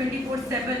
24/7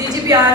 DGPR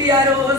PROs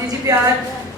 DGPR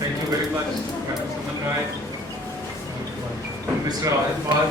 Thank you very much, Madam Suman Rai, Mr. Ahmed Fahad,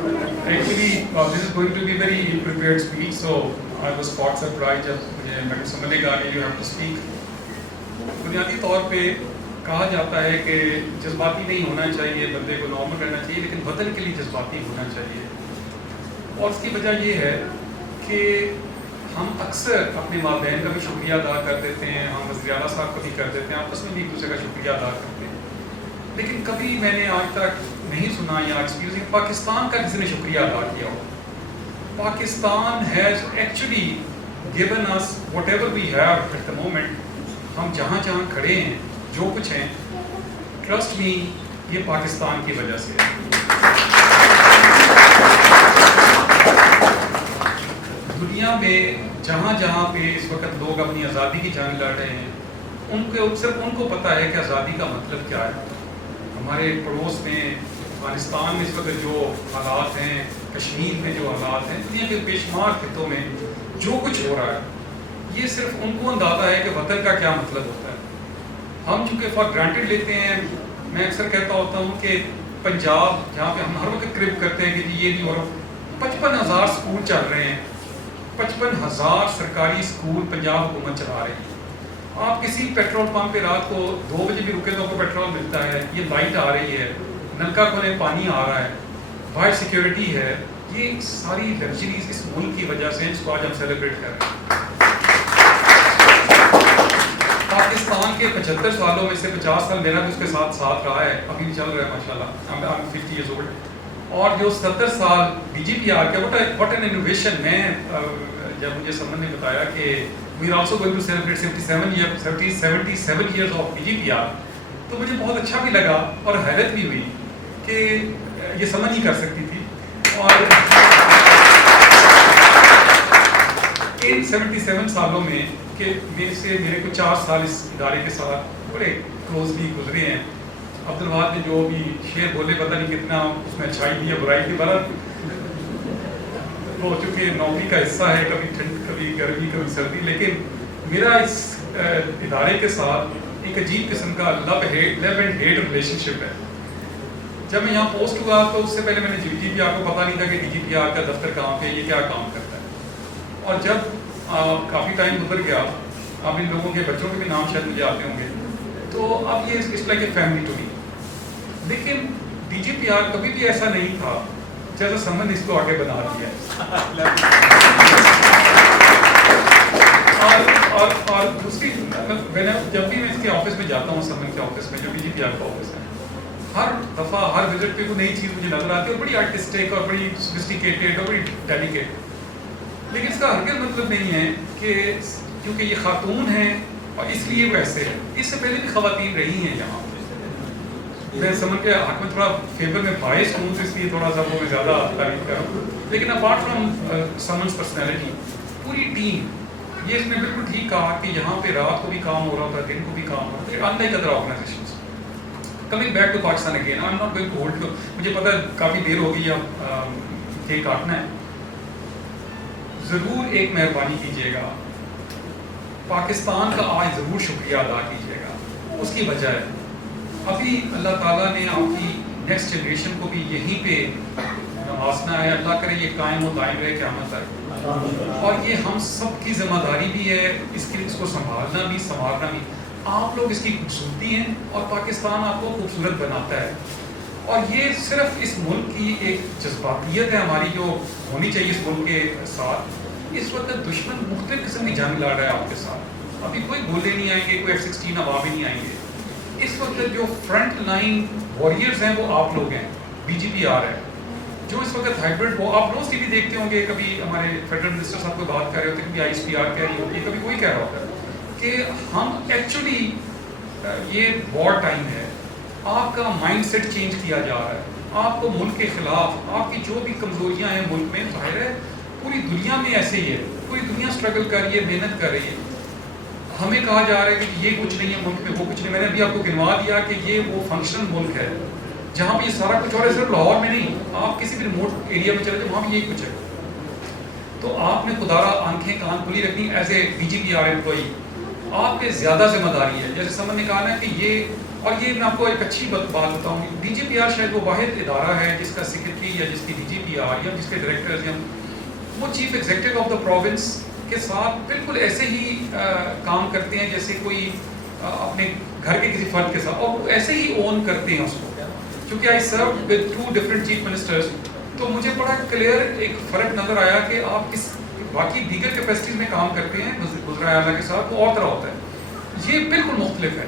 Actually, this is going to be very ill-prepared speech, so I was caught surprised جب مجھے madam سمجھ نے کہا کہ you have to speak. بنیادی طور پہ کہا جاتا ہے کہ جذباتی نہیں ہونا چاہیے، بندے کو نارمل رہنا چاہیے، لیکن وطن کے لیے جذباتی ہونا چاہیے. اور اس کی وجہ یہ ہے کہ ہم اکثر اپنے والدین کا بھی شکریہ ادا کر دیتے ہیں، ہم وزیر اعلیٰ صاحب کا بھی کر دیتے ہیں، آپس میں بھی ایک دوسرے کا شکریہ ادا کرتے ہیں. لیکن کبھی میں نے آج تک نہیں سنا یا ایکسپیرینس پاکستان کا کسی نے شکریہ ادا کیا ہو. Pakistan has actually given us whatever we have at the moment. ہم جہاں جہاں کھڑے ہیں، جو کچھ ہیں، ٹرسٹ می یہ پاکستان کی وجہ سے ہے. دنیا میں جہاں جہاں پہ اس وقت لوگ اپنی آزادی کی جنگ لڑ رہے ہیں، صرف ان کو پتہ ہے کہ آزادی کا مطلب کیا ہے. ہمارے پڑوس میں افغانستان میں اس وقت جو حالات ہیں، کشمیر میں جو حالات ہیں، دنیا کے بے شمار خطوں میں جو کچھ ہو رہا ہے، یہ صرف ان کو اندازہ ہے کہ وطن کا کیا مطلب ہوتا ہے. ہم چونکہ فار گرانٹیڈ لیتے ہیں. میں اکثر کہتا ہوتا ہوں کہ پنجاب جہاں پہ ہم ہر وقت کرپ کرتے ہیں کہ جی یہ نہیں ہو رہا، 55,000 اسکول چل رہے ہیں، 55,000 سرکاری اسکول پنجاب حکومت چلا رہی ہے. آپ کسی پیٹرول پمپ پہ رات کو 2 بجے بھی رکے تو آپ کو پیٹرول ملتا ہے، یہ لائٹ آ رہی ہے، نلکا کھولے پانی آ رہا ہے، وائر سیکیورٹی ہے. یہ ساری لگژریز اس ملک کی وجہ سے جس کو آج ہم سیلیبریٹ کر رہے ہیں. پاکستان کے 75 سالوں میں سے 50 سال میرا بھی اس کے ساتھ رہا ہے، ابھی بھی چل رہا ہے ماشاء اللہ. I'm 50 years old. اور جو 70 سال بی جے پی آر کا واٹ این انوویشن. میں جب مجھے سمن نے بتایا کہ we are also going to celebrate 77 years of BJPR, تو مجھے بہت اچھا بھی لگا اور حیرت بھی ہوئی کہ یہ سمجھ نہیں کر سکتی تھی. اور ان 77 سالوں میں کہ میرے کو 4 سال اس ادارے کے ساتھ بڑے کلوزلی گزرے ہیں. عبدالوہاب نے جو بھی شعر بولے پتہ نہیں کتنا اس میں اچھائی بھی ہے برائی بھی، بہرحال وہ چونکہ نوکری کا حصہ ہے، کبھی ٹھنڈ کبھی گرمی کبھی سردی. لیکن میرا اس ادارے کے ساتھ ایک عجیب قسم کا لو اینڈ ہیٹ ریلیشن شپ ہے. جب میں یہاں پوسٹ ہوا تو اس سے پہلے میں نے ڈی جی پی آر کو پتہ نہیں تھا کہ ڈی جی پی آر کا دفتر کہاں پہ، یہ کیا کام کرتا ہے. اور جب کافی ٹائم گزر گیا، اب ان لوگوں کے بچوں کے بھی نام شاید مجھے آتے ہوں گے، تو اب یہ is like a family to me. لیکن ڈی جی پی آر کبھی بھی ایسا نہیں تھا جیسا سمن نے اس کو آگے بنا دیا. اور دوسری جب بھی میں اس کے آفس میں جاتا ہوں، سمن کے آفس میں جو بی جے پی آر کا آفس ہے، ہر دفعہ ہر وزٹ پہ کوئی نئی چیز مجھے نظر آتی ہے، اور بڑی آرٹسٹک اور بڑی سوفسٹیکیٹڈ اور بڑی ڈیلیکیٹ. لیکن اس کا ہرگز مطلب نہیں ہے کہ کیونکہ یہ خاتون ہیں اور اس لیے وہ ایسے ہیں. اس سے پہلے بھی خواتین رہی ہیں یہاں. میں سمجھ کے حق میں تھوڑا فیور میں باعث ہوں، تو اس لیے تھوڑا سا وہ میں زیادہ تعریف کر رہا ہوں. لیکن اپارٹ فرام سمنس پرسنالٹی، پوری ٹیم یہ اس نے بالکل ٹھیک کہا کہ یہاں پہ رات کو بھی کام ہو رہا ہوتا ہے، دن کو بھی کام ہو رہا ہے. Unlike other organizations. Coming back to Pakistan again, I am not going to hold. مجھے پتہ ہے کافی دیر ہو گئی، اب کیک کاٹنا ہے. ضرور ایک مہربانی کیجیے گا، پاکستان کا آج ضرور شکریہ ادا کیجیے گا. اس کی وجہ ہے ابھی اللہ تعالیٰ نے آپ کی نیکسٹ جنریشن کو بھی یہیں پہ نوازنا ہے. اللہ کرے یہ قائم و دائم رہے قیامت تک. اور یہ ہم سب کی ذمہ داری بھی ہے اس کو سنبھالنا بھی، سنوارنا بھی. آپ لوگ اس کی خوبصورتی ہیں اور پاکستان آپ کو خوبصورت بناتا ہے. اور یہ صرف اس ملک کی ایک جذباتیت ہے ہماری جو ہونی چاہیے اس ملک کے ساتھ. اس وقت دشمن مختلف قسم کی جنگ لڑ رہا ہے آپ کے ساتھ. ابھی کوئی گولے نہیں آئیں گے، کوئی F-16 عوام ہی نہیں آئیں گے. اس وقت جو فرنٹ لائن واریئرز ہیں وہ آپ لوگ ہیں، بی جی پی آر ہے. جو اس وقت ہائیبرڈ وہ آپ روز ٹی وی دیکھتے ہوں گے، کبھی ہمارے فیڈرل منسٹر صاحب کو بات کر رہے ہوتے ہیں، کبھی آئی ایس پی آر کہہ رہی ہوتی ہے، کبھی کوئی کہہ رہا ہوتا ہے کہ ہم ایکچولی یہ وار ٹائم ہے. آپ کا مائنڈ سیٹ چینج کیا جا رہا ہے. آپ کو ملک کے خلاف آپ کی جو بھی کمزوریاں ہیں ملک میں، ظاہر ہے پوری دنیا میں ایسے ہی ہے، پوری دنیا اسٹرگل کر رہی ہے، محنت کر رہی ہے. ہمیں کہا جا رہا ہے کہ یہ کچھ نہیں ہے ملک میں، وہ کچھ نہیں. میں نے ابھی آپ کو گنوا دیا کہ یہ وہ فنکشنل ملک ہے جہاں پہ یہ سارا کچھ اور ہے. صرف لاہور میں نہیں، آپ کسی بھی ریموٹ ایریا میں چلے جائیں وہاں بھی یہی کچھ ہے. تو آپ نے خدارا آنکھیں کان کھلی رکھنی as a B J P R employee. آپ پہ زیادہ ذمہ داری ہے. جیسے سمن نے کہا نا کہ یہ اور یہ میں آپ کو ایک اچھی بات بتاؤں گی، ڈی جی پی آر شاید وہ واحد ادارہ ہے جس کا سیکرٹری یا جس کی ڈی جی پی آر یا جس کے ڈائریکٹر یا وہ chief executive of the province کے ساتھ بالکل ایسے ہی کام کرتے ہیں جیسے کوئی اپنے گھر کے کسی فرد کے ساتھ، اور وہ ایسے ہی اون کرتے ہیں اس کو. چونکہ آئی سرو ود 2 ڈفرنٹ چیف منسٹرز، تو مجھے بڑا کلیئر ایک فرق نظر آیا کہ آپ کس باقی دیگر کیپیسٹیز میں کام کرتے ہیں وزرائے اعلیٰ کے ساتھ، وہ اور طرح ہوتا ہے، یہ بالکل مختلف ہے.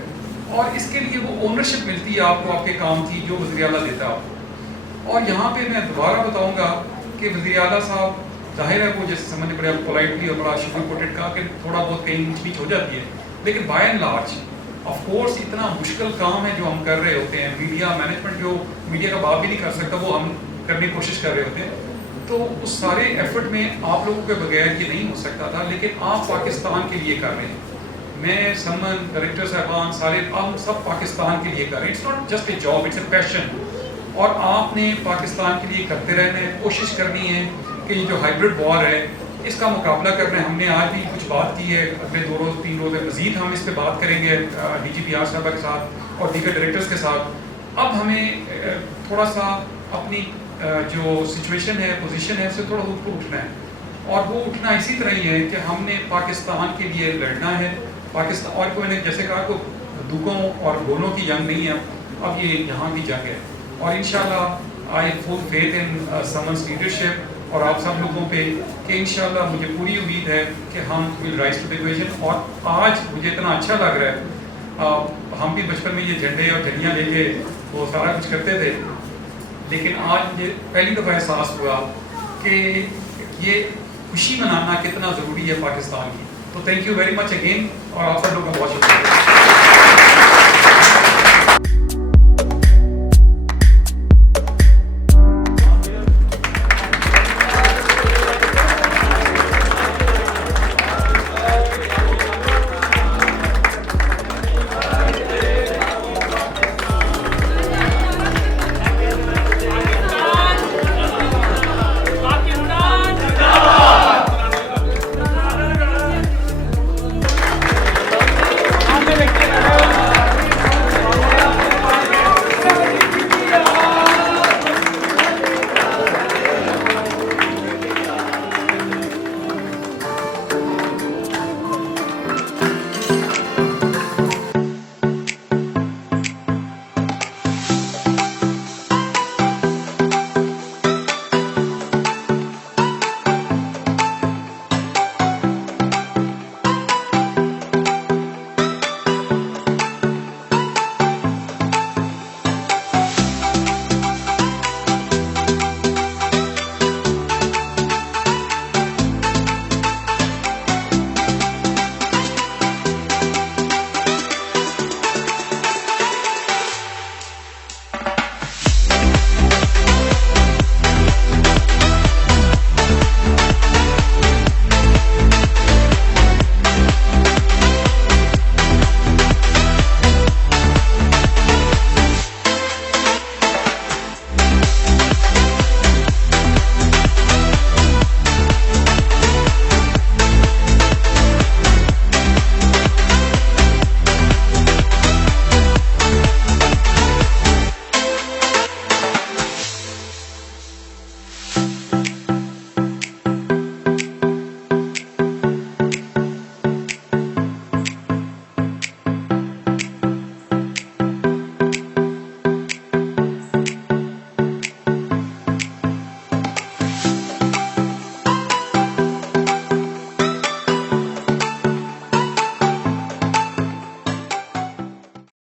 اور اس کے لیے وہ اونرشپ ملتی ہے آپ کو آپ کے کام کی جو وزیر اعلیٰ دیتا ہے آپ کو. اور یہاں پہ میں دوبارہ بتاؤں گا کہ وزیر اعلیٰ صاحب ظاہر ہے وہ جیسے سمجھنے پڑے پولائٹلی اور بڑا شوگر کوٹڈ کہا کہ تھوڑا بہت کہیں اونچ نیچ ہو جاتی ہے، لیکن by and large of course اتنا مشکل کام ہے جو ہم کر رہے ہوتے ہیں. میڈیا مینجمنٹ جو میڈیا کا بات بھی نہیں کر سکتا وہ ہم کرنے کی کوشش کر رہے ہوتے ہیں. تو اس سارے ایفرٹ میں آپ لوگوں کے بغیر یہ نہیں ہو سکتا تھا، لیکن آپ پاکستان کے لیے کر رہے ہیں. میں سمن ڈائریکٹر صاحبان سارے ہم سب پاکستان کے لیے کر رہے ہیں. It's not just a job, it's a passion. اور آپ نے پاکستان کے لیے کرتے رہنا ہے، کوشش کرنی ہے کہ یہ جو ہائیبرڈ وار ہے اس کا مقابلہ کرنا ہے. ہم نے آج بھی کچھ بات کی ہے، اگلے 2 روز 3 روز مزید ہم اس پہ بات کریں گے ڈی جی پی آر صاحبہ کے ساتھ اور دیگر ڈائریکٹرز کے ساتھ. اب ہمیں تھوڑا سا اپنی جو سچویشن ہے، پوزیشن ہے، اس سے تھوڑا اوپر اٹھنا ہے. اور وہ اٹھنا اسی طرح ہی ہے کہ ہم نے پاکستان کے لیے لڑنا ہے. پاکستان اور کوئی نے جیسے کہا کہ بندوقوں اور گولوں کی جنگ نہیں ہے، اب یہ یہاں کی جنگ ہے. اور انشاءاللہ آئی فل فیتھ ان سمنز لیڈرشپ اور آپ سب لوگوں پہ کہ انشاءاللہ مجھے پوری امید ہے کہ ہم will rise to the occasion. اور آج مجھے اتنا اچھا لگ رہا ہے، ہم بھی بچپن میں یہ جھنڈے اور جھنڈیاں لے کے وہ سارا کچھ کرتے تھے، لیکن آج مجھے پہلی دفعہ احساس ہوا کہ یہ خوشی منانا کتنا ضروری ہے پاکستان کی. تو thank you very much again, اور آپ سب لوگوں کا بہت شکریہ.